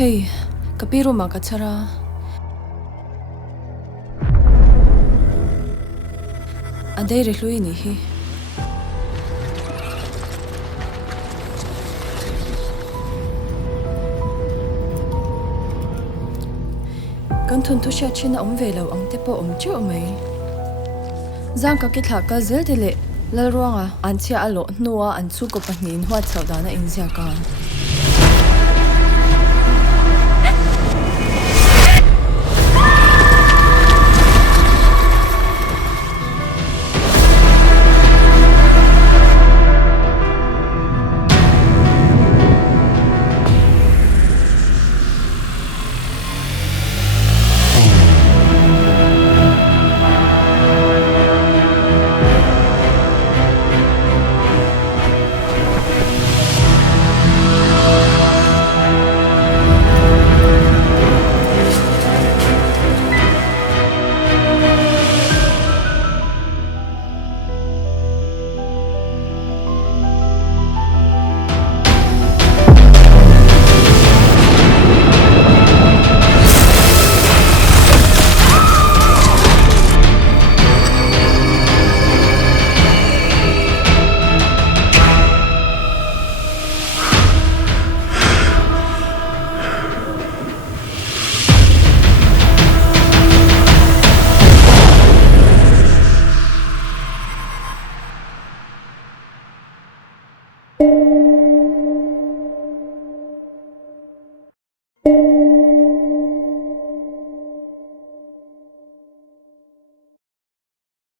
Hey, kapiro makachara. Adai rehlui ni hi. Kan thun thu sha china ve lo ang te po chu mai. Zang ka ki thla ka zel te le lal ruanga an chia alo nuwa an chu ko pahnin huat chawdana in zia ka.